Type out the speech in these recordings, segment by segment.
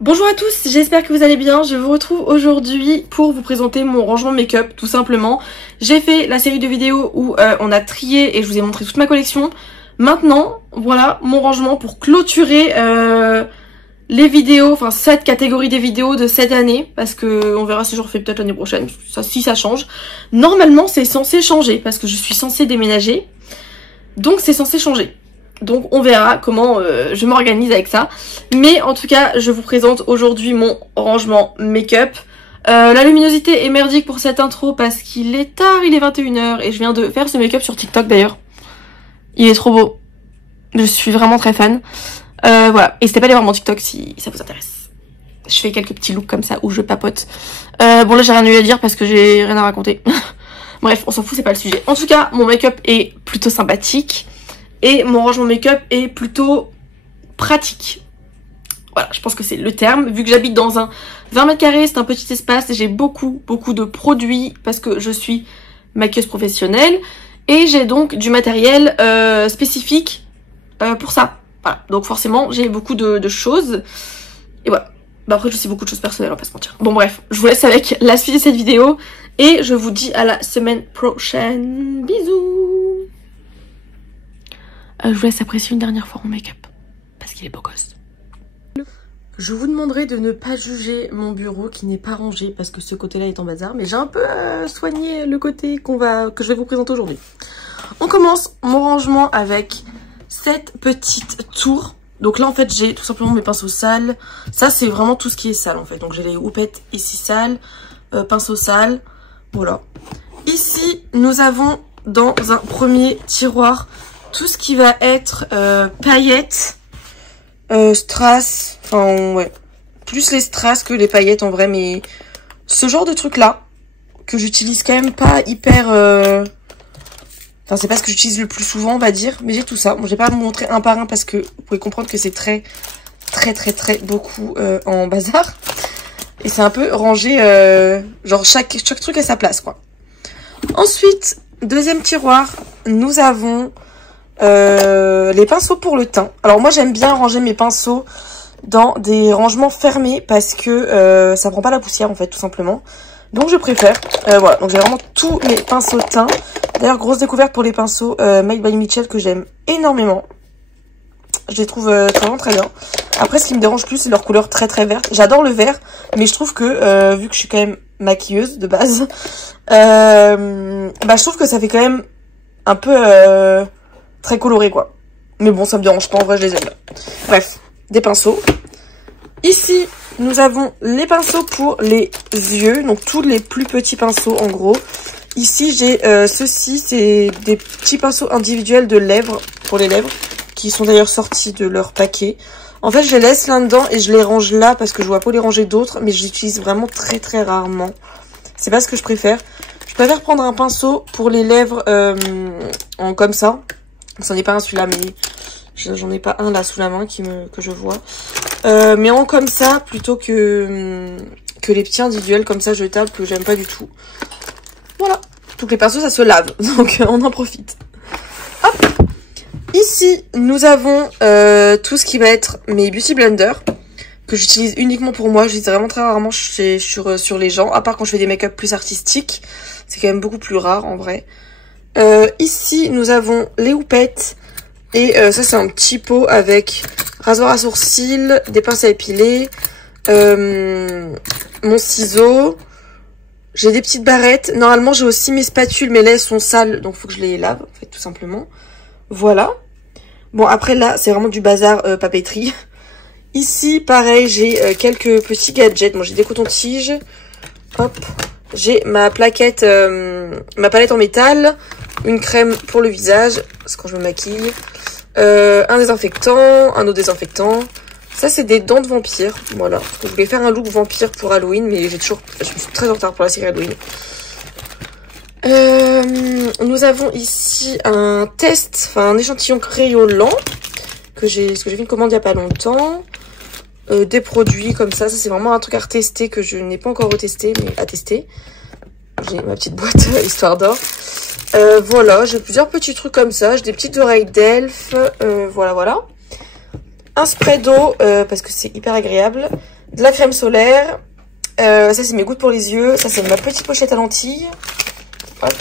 Bonjour à tous, j'espère que vous allez bien. Je vous retrouve aujourd'hui pour vous présenter mon rangement make-up, tout simplement. J'ai fait la série de vidéos où on a trié et je vous ai montré toute ma collection. Maintenant, voilà mon rangement pour clôturer les vidéos, enfin cette catégorie des vidéos de cette année, parce que on verra si je refais peut-être l'année prochaine, si ça change. Normalement, c'est censé changer parce que je suis censée déménager, donc c'est censé changer. Donc on verra comment je m'organise avec ça. Mais en tout cas, je vous présente aujourd'hui mon rangement make-up. La luminosité est merdique pour cette intro parce qu'il est tard, il est 21h et je viens de faire ce make-up sur TikTok d'ailleurs. Il est trop beau. Je suis vraiment très fan. Voilà, n'hésitez pas à aller voir mon TikTok si ça vous intéresse. Je fais quelques petits looks comme ça où je papote. Bon là j'ai rien eu à dire parce que j'ai rien à raconter. Bref, on s'en fout, c'est pas le sujet. En tout cas, mon make-up est plutôt sympathique. Et mon rangement make-up est plutôt pratique. Voilà, je pense que c'est le terme. Vu que j'habite dans un 20 mètres carrés, c'est un petit espace. J'ai beaucoup de produits parce que je suis maquilleuse professionnelle. Et j'ai donc du matériel spécifique pour ça. Voilà, donc forcément, j'ai beaucoup de choses. Et voilà. Bah après, je sais beaucoup de choses personnelles, on va pas se mentir. Bon bref, je vous laisse avec la suite de cette vidéo. Et je vous dis à la semaine prochaine. Bisous. Je vous laisse apprécier une dernière fois mon make-up, parce qu'il est beau gosse. Je vous demanderai de ne pas juger mon bureau qui n'est pas rangé, parce que ce côté-là est en bazar, mais j'ai un peu soigné le côté que je vais vous présenter aujourd'hui. On commence mon rangement avec cette petite tour. Donc là, en fait, j'ai tout simplement mes pinceaux sales. Ça, c'est vraiment tout ce qui est sale, en fait. Donc j'ai les houpettes ici sales, pinceaux sales, voilà. Ici, nous avons dans un premier tiroir tout ce qui va être paillettes, strass, enfin ouais, plus les strass que les paillettes en vrai, mais ce genre de truc là, que j'utilise quand même pas hyper, enfin c'est pas ce que j'utilise le plus souvent on va dire, mais j'ai tout ça. Bon je vais pas vous montrer un par un parce que vous pouvez comprendre que c'est très beaucoup en bazar, et c'est un peu rangé, genre chaque truc à sa place quoi. Ensuite, deuxième tiroir, nous avons les pinceaux pour le teint. Alors moi j'aime bien ranger mes pinceaux dans des rangements fermés parce que ça prend pas la poussière en fait tout simplement. Donc je préfère. Voilà, donc j'ai vraiment tous mes pinceaux teint. D'ailleurs grosse découverte pour les pinceaux Made by Mitchell que j'aime énormément. Je les trouve vraiment très bien. Après ce qui me dérange plus c'est leur couleur très verte. J'adore le vert mais je trouve que vu que je suis quand même maquilleuse de base, bah je trouve que ça fait quand même un peu très coloré quoi. Mais bon ça me dérange pas, en vrai je les aime. Bref, des pinceaux. Ici nous avons les pinceaux pour les yeux, donc tous les plus petits pinceaux en gros. Ici j'ai ceci, c'est des petits pinceaux individuels de lèvres, pour les lèvres, qui sont d'ailleurs sortis de leur paquet. En fait je les laisse là-dedans et je les range là parce que je vois pas les ranger d'autres, mais je les utilise vraiment très rarement. C'est pas ce que je préfère. Je préfère prendre un pinceau pour les lèvres en comme ça. C'en est pas un celui-là, mais j'en ai pas un là sous la main que je vois. Mais en comme ça, plutôt que les petits individuels comme ça jetables que j'aime pas du tout. Voilà. Donc les pinceaux ça se lave, donc on en profite. Hop. Ici, nous avons tout ce qui va être mes beauty blenders que j'utilise uniquement pour moi. J'utilise vraiment très rarement sur les gens, à part quand je fais des make-up plus artistiques. C'est quand même beaucoup plus rare en vrai. Ici, nous avons les houpettes. Et ça, c'est un petit pot avec rasoir à sourcils, des pinces à épiler, mon ciseau. J'ai des petites barrettes. Normalement, j'ai aussi mes spatules, mais là, elles sont sales. Donc, faut que je les lave, en fait, tout simplement. Voilà. Bon, après, là, c'est vraiment du bazar papeterie. Ici, pareil, j'ai quelques petits gadgets. Bon, j'ai des cotons-tiges. Hop. J'ai ma plaquette, ma palette en métal, une crème pour le visage, c'est quand je me maquille, un désinfectant, un autre désinfectant. Ça, c'est des dents de vampire, voilà. Donc, je voulais faire un look vampire pour Halloween, mais je suis très en retard pour la série Halloween. Nous avons ici un test, enfin un échantillon crayolant, que j'ai fait une commande il n'y a pas longtemps. Des produits comme ça c'est vraiment un truc à retester que je n'ai pas encore retesté mais à tester. J'ai ma petite boîte histoire d'or. Voilà, j'ai plusieurs petits trucs comme ça, j'ai des petites oreilles d'elfe, voilà. Un spray d'eau parce que c'est hyper agréable. de la crème solaire. Ça, c'est mes gouttes pour les yeux. Ça, c'est ma petite pochette à lentilles. Hop.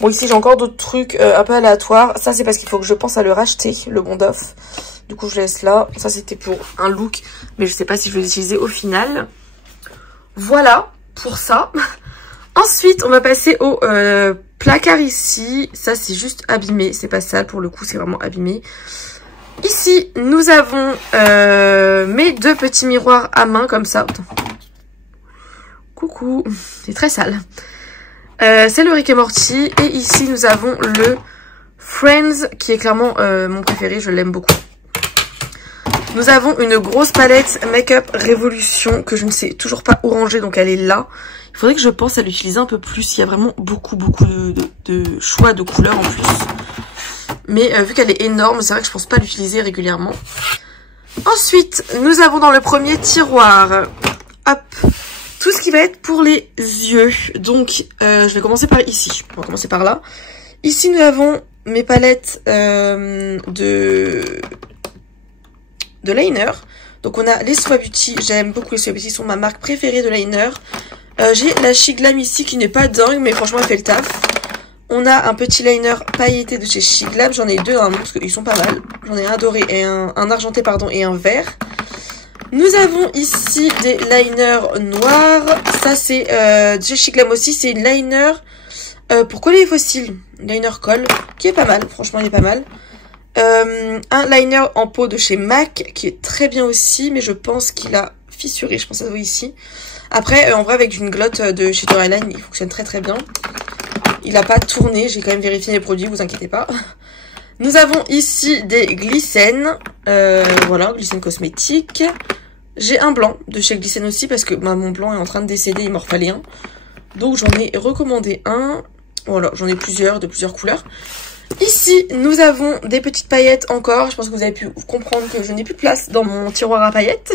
Bon, ici, j'ai encore d'autres trucs un peu aléatoires. Ça, c'est parce qu'il faut que je pense à le racheter, le Bond Off. Du coup, je laisse là. Ça, c'était pour un look, mais je sais pas si je vais l'utiliser au final. Voilà pour ça. Ensuite, on va passer au placard ici. Ça, c'est juste abîmé. C'est pas sale pour le coup, c'est vraiment abîmé. Ici, nous avons mes deux petits miroirs à main comme ça. Attends. Coucou, c'est très sale. C'est le Rick et Morty. Et ici, nous avons le Friends, qui est clairement mon préféré. Je l'aime beaucoup. Nous avons une grosse palette Make-up Révolution que je ne sais toujours pas où ranger, donc elle est là. Il faudrait que je pense à l'utiliser un peu plus. Il y a vraiment beaucoup de choix de couleurs en plus. Mais vu qu'elle est énorme, c'est vrai que je pense pas l'utiliser régulièrement. Ensuite, nous avons dans le premier tiroir, hop, tout ce qui va être pour les yeux. Donc, je vais commencer par ici. On va commencer par là. Ici, nous avons mes palettes de liner. Donc, on a les Soi Beauty. J'aime beaucoup les Soi Beauty. Ils sont ma marque préférée de liner. J'ai la Chic Glam ici qui n'est pas dingue, mais franchement, elle fait le taf. On a un petit liner pailleté de chez Chic Glam. J'en ai deux, hein, parce qu'ils sont pas mal. J'en ai un doré et un argenté, pardon, et un vert. Nous avons ici des liners noirs. Ça, c'est de chez Chic Glam aussi. C'est une liner pour coller les fossiles. Liner colle, qui est pas mal. Franchement, il est pas mal. Un liner en peau de chez MAC, qui est très bien aussi, mais je pense qu'il a fissuré. Je pense que ça se voit ici. Après, en vrai, avec une glotte de chez Tourelle, il fonctionne très très bien. Il n'a pas tourné, j'ai quand même vérifié les produits, vous inquiétez pas. Nous avons ici des Glycène, voilà, Glycène cosmétique. J'ai un blanc de chez Glycène aussi, parce que mon blanc est en train de décéder, il m'en fallait un. Donc j'en ai recommandé un. Voilà, j'en ai plusieurs, de plusieurs couleurs. Ici, nous avons des petites paillettes encore. Je pense que vous avez pu comprendre que je n'ai plus de place dans mon tiroir à paillettes.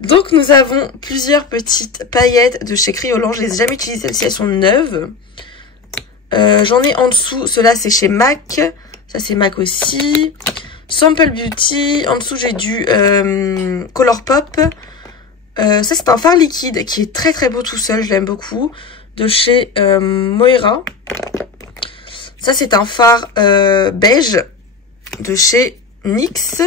Donc nous avons plusieurs petites paillettes de chez Criolan. Je les ai jamais utilisées, celles-ci elles sont neuves. J'en ai en dessous, ceux-là c'est chez MAC. Ça c'est MAC aussi. Sample Beauty. En dessous j'ai du Colourpop. Ça c'est un fard liquide qui est très très beau tout seul, je l'aime beaucoup. De chez Moira. Ça c'est un fard beige de chez NYX.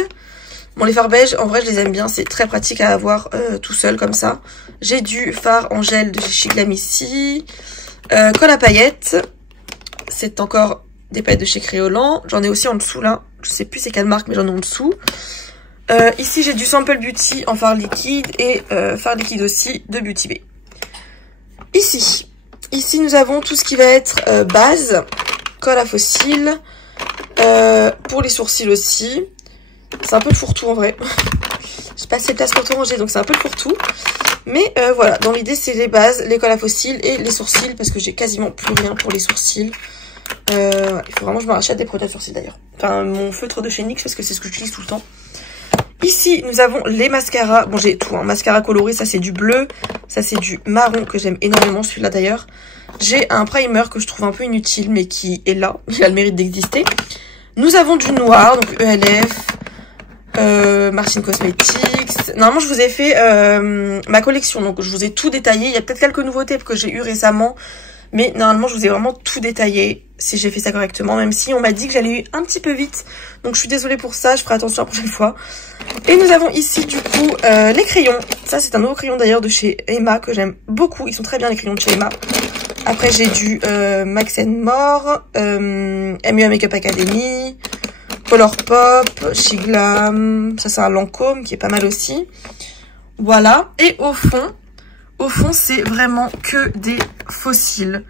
Bon, les fards beige, en vrai, je les aime bien. C'est très pratique à avoir tout seul, comme ça. J'ai du fard en gel de chez Chic Glam ici. Colle à paillettes. C'est encore des paillettes de chez Créolan. J'en ai aussi en dessous, là. Je sais plus c'est quelle marque, mais j'en ai en dessous. Ici, j'ai du Sample Beauty en fard liquide. Et fard liquide aussi de Beauty Bay. Ici, nous avons tout ce qui va être base. Colle à fossiles. Pour les sourcils aussi. C'est un peu le fourre-tout en vrai. J'ai pas assez de place pour tout ranger, donc c'est un peu le fourre-tout. Mais voilà, dans l'idée c'est les bases, les colles à fossiles et les sourcils, parce que j'ai quasiment plus rien pour les sourcils. Il faut vraiment que je me rachète des produits à sourcils d'ailleurs. Enfin, mon feutre de chez NYX, parce que c'est ce que j'utilise tout le temps. Ici, nous avons les mascaras. Bon, j'ai tout, hein. Mascara coloré, ça c'est du bleu. Ça c'est du marron, que j'aime énormément, celui-là d'ailleurs. J'ai un primer que je trouve un peu inutile, mais qui est là. Il a le mérite d'exister. Nous avons du noir, donc ELF. Martine Cosmetics. Normalement je vous ai fait ma collection, donc je vous ai tout détaillé. Il y a peut-être quelques nouveautés que j'ai eu récemment, mais normalement je vous ai vraiment tout détaillé si j'ai fait ça correctement, même si on m'a dit que j'allais un petit peu vite, donc je suis désolée pour ça, je ferai attention la prochaine fois. Et nous avons ici du coup les crayons. Ça c'est un nouveau crayon d'ailleurs de chez Emma que j'aime beaucoup, ils sont très bien les crayons de chez Emma. Après j'ai du Max More, MUA Makeup Academy, Colourpop, Chic Glam, ça c'est un Lancôme qui est pas mal aussi. Voilà, et au fond c'est vraiment que des fossiles.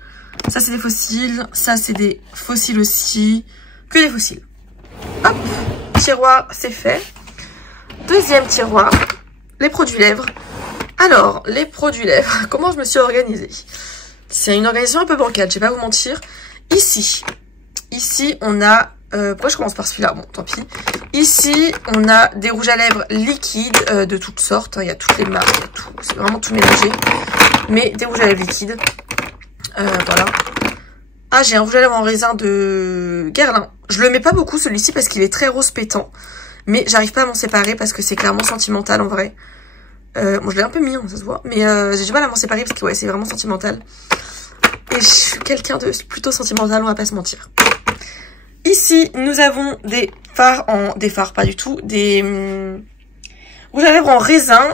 Ça c'est des fossiles, ça c'est des fossiles aussi, que des fossiles. Hop, tiroir c'est fait. Deuxième tiroir, les produits lèvres. Alors, les produits lèvres, comment je me suis organisée? C'est une organisation un peu bancale, je vais pas vous mentir. Ici on a... pourquoi je commence par celui-là? Bon, tant pis. Ici, on a des rouges à lèvres liquides de toutes sortes. Il y a toutes les marques, il y a tout. C'est vraiment tout mélangé. Mais des rouges à lèvres liquides. Voilà. Ah, j'ai un rouge à lèvres en raisin de Guerlain. Je le mets pas beaucoup celui-ci parce qu'il est très rose pétant. Mais j'arrive pas à m'en séparer parce que c'est clairement sentimental en vrai. Bon, je l'ai un peu mis, hein, ça se voit. Mais j'ai du mal à m'en séparer parce que ouais, c'est vraiment sentimental. Et je suis quelqu'un de plutôt sentimental, on va pas se mentir. Ici, nous avons des fards des fards, pas du tout. Des rouges à lèvres en raisin.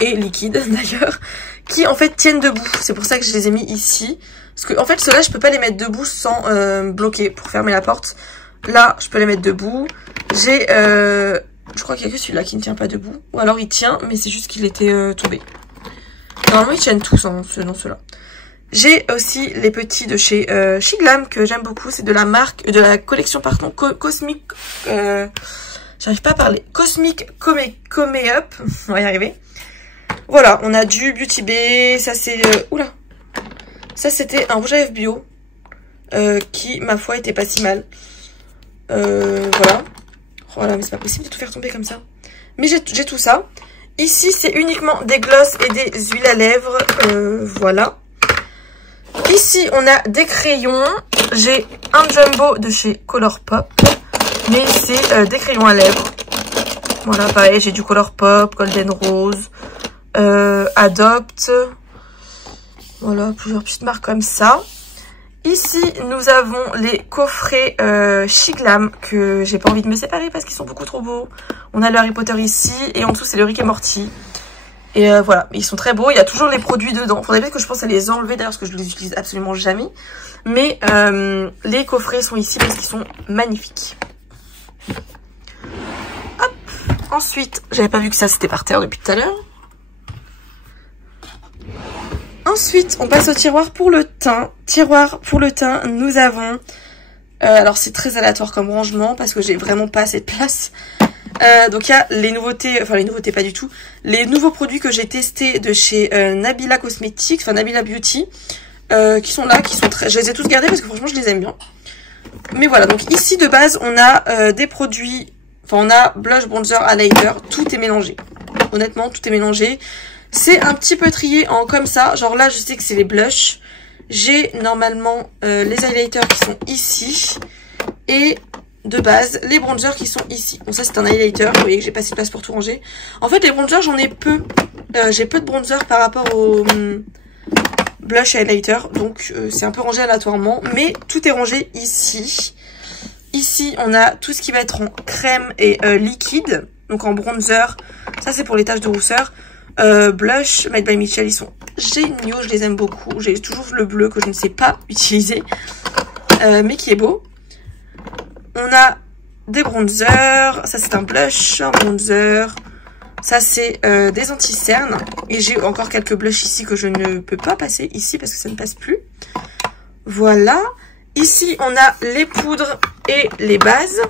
Et liquide d'ailleurs. Qui en fait tiennent debout. C'est pour ça que je les ai mis ici. Parce que en fait, ceux-là, je peux pas les mettre debout sans bloquer pour fermer la porte. Là, je peux les mettre debout. J'ai... je crois qu'il y a que celui-là qui ne tient pas debout. Ou alors il tient, mais c'est juste qu'il était tombé. Normalement, ils tiennent tous, hein, selon ceux-là. J'ai aussi les petits de chez Shiglam que j'aime beaucoup. C'est de la marque, de la collection, pardon, Cosmic... j'arrive pas à parler. Cosmic Come Up. On va y arriver. Voilà, on a du Beauty Bay. Ça, c'est... oula. Ça, c'était un rouge à lèvres bio. Qui, ma foi, était pas si mal. Voilà. Voilà, mais c'est pas possible de tout faire tomber comme ça. Mais j'ai tout ça. Ici, c'est uniquement des glosses et des huiles à lèvres. Voilà. Ici, on a des crayons. J'ai un jumbo de chez Colourpop. Mais c'est des crayons à lèvres. Voilà, pareil, j'ai du Colourpop, Golden Rose, Adopt. Voilà, plusieurs petites marques comme ça. Ici, nous avons les coffrets Shiglam que j'ai pas envie de me séparer parce qu'ils sont beaucoup trop beaux. On a le Harry Potter ici et en dessous, c'est le Rick et Morty. Et voilà, ils sont très beaux. Il y a toujours les produits dedans. Faudrait peut-être que je pense à les enlever d'ailleurs parce que je les utilise absolument jamais. Mais les coffrets sont ici parce qu'ils sont magnifiques. Hop. Ensuite, j'avais pas vu que ça c'était par terre depuis tout à l'heure. Ensuite, on passe au tiroir pour le teint. Tiroir pour le teint, nous avons... alors, c'est très aléatoire comme rangement parce que j'ai vraiment pas assez de place. Donc, il y a les nouveautés... Enfin, les nouveautés, pas du tout. Les nouveaux produits que j'ai testés de chez Nabila Cosmetics, enfin Nabila Beauty, qui sont là, qui sont très... Je les ai tous gardés parce que franchement, je les aime bien. Mais voilà, donc ici, de base, on a des produits... Enfin, on a blush, bronzer, highlighter. Tout est mélangé. Honnêtement, tout est mélangé. C'est un petit peu trié en comme ça. Genre là, je sais que c'est les blushs. J'ai normalement les highlighters qui sont ici. Et de base, les bronzers qui sont ici. Bon, ça, c'est un highlighter. Vous voyez que j'ai pas assez de place pour tout ranger. En fait, les bronzers, j'en ai peu. J'ai peu de bronzers par rapport au blush et highlighter. Donc, c'est un peu rangé aléatoirement. Mais tout est rangé ici. Ici, on a tout ce qui va être en crème et liquide. Donc, en bronzer. Ça, c'est pour les taches de rousseur. Blush, Made by Michel, ils sont géniaux, je les aime beaucoup. J'ai toujours le bleu que je ne sais pas utiliser, mais qui est beau. On a des bronzers, ça c'est un blush, un bronzer. Ça c'est des anti-cernes. Et j'ai encore quelques blushs ici que je ne peux pas passer ici parce que ça ne passe plus. Voilà. Ici on a les poudres et les bases.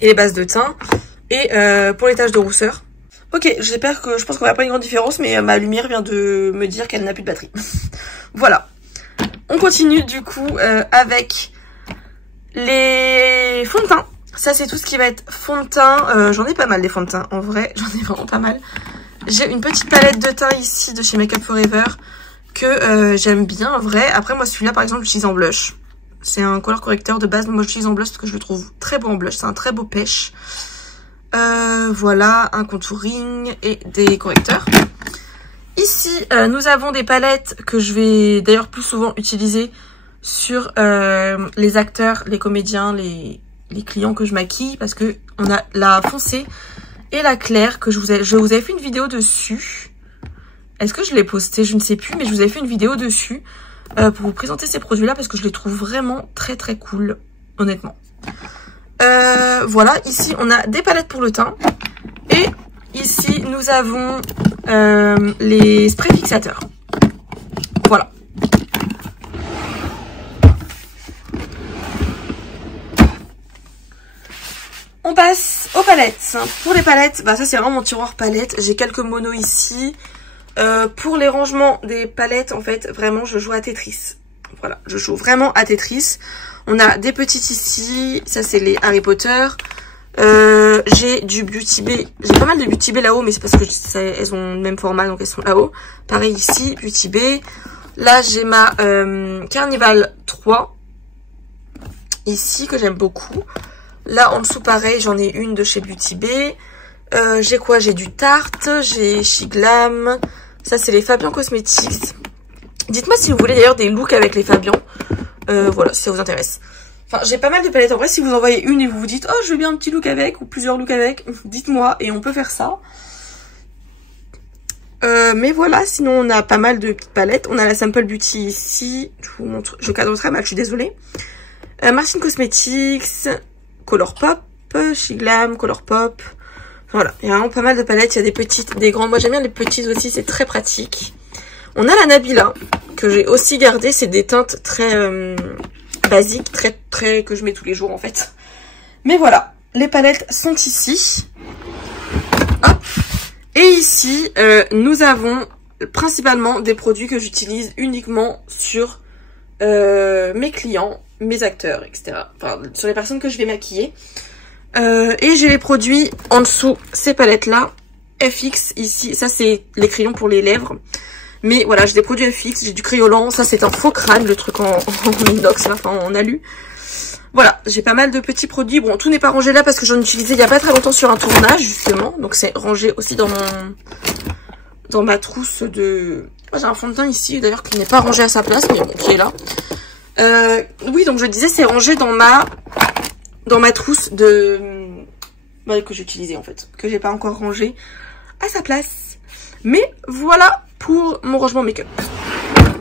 Et les bases de teint. Et pour les taches de rousseur. Ok, je pense qu'on va pas une grande différence, mais ma lumière vient de me dire qu'elle n'a plus de batterie. Voilà. On continue du coup avec les fonds de teint. Ça c'est tout ce qui va être fond de teint. J'en ai pas mal des fonds de teint, en vrai, j'en ai vraiment pas mal. J'ai une petite palette de teint ici de chez Make Up Forever que j'aime bien en vrai. Après moi celui-là par exemple j'utilise en blush. C'est un color correcteur de base, mais moi j'utilise en blush parce que je le trouve très beau en blush. C'est un très beau pêche. Voilà, un contouring et des correcteurs. Ici, nous avons des palettes que je vais d'ailleurs plus souvent utiliser sur les acteurs, les comédiens, les clients que je maquille. Parce que on a la foncée et la claire que je vous avais fait une vidéo dessus. Est-ce que je l'ai posté? Je ne sais plus, mais je vous avais fait une vidéo dessus pour vous présenter ces produits-là parce que je les trouve vraiment très très cool, honnêtement. Voilà, ici on a des palettes pour le teint. Et ici nous avons les sprays fixateurs. Voilà. On passe aux palettes. Pour les palettes, bah ça c'est vraiment mon tiroir palette. J'ai quelques monos ici. Pour les rangements des palettes, en fait, vraiment je joue à Tetris. Voilà, je joue vraiment à Tetris. On a des petites ici, ça c'est les Harry Potter. J'ai du Beauty Bay, j'ai pas mal de Beauty Bay là-haut, mais c'est parce que elles ont le même format, donc elles sont là-haut. Pareil ici, Beauty Bay. Là j'ai ma Carnival 3, ici, que j'aime beaucoup. Là en dessous pareil, j'en ai une de chez Beauty Bay. J'ai quoi? J'ai du Tarte, j'ai Shiglam. Ça, c'est les Fabian Cosmetics. Dites-moi si vous voulez d'ailleurs des looks avec les Fabian. Voilà, si ça vous intéresse. Enfin, j'ai pas mal de palettes. En vrai, si vous en voyez une et vous vous dites « Oh, je veux bien un petit look avec » ou plusieurs looks avec, dites-moi et on peut faire ça. Mais voilà, sinon on a pas mal de petites palettes. On a la Sample Beauty ici. Je vous montre, je cadre très mal, je suis désolée. Martin Cosmetics, Colourpop, Shiglam, Colourpop. Voilà, il y a vraiment pas mal de palettes. Il y a des petites, des grandes. Moi j'aime bien les petites aussi, c'est très pratique. On a la Nabila, que j'ai aussi gardée. C'est des teintes très basiques, très que je mets tous les jours en fait. Mais voilà, les palettes sont ici. Hop. Et ici, nous avons principalement des produits que j'utilise uniquement sur mes clients, mes acteurs, etc. Enfin, sur les personnes que je vais maquiller. Et j'ai les produits en dessous, ces palettes-là. FX, ici, ça c'est les crayons pour les lèvres. Mais voilà, j'ai des produits FX, j'ai du crayolant. Ça c'est un faux crâne, le truc en inox, là, enfin en alu. Voilà, j'ai pas mal de petits produits. Bon, tout n'est pas rangé là parce que j'en utilisais il y a pas très longtemps sur un tournage, justement. Donc c'est rangé aussi dans ma trousse de... Oh, j'ai un fond de teint ici, d'ailleurs, qui n'est pas rangé à sa place, mais bon, qui est là. Oui, donc je disais, c'est rangé dans ma trousse de... que j'utilisais, en fait. Que j'ai pas encore rangé à sa place. Mais voilà pour mon rangement make-up.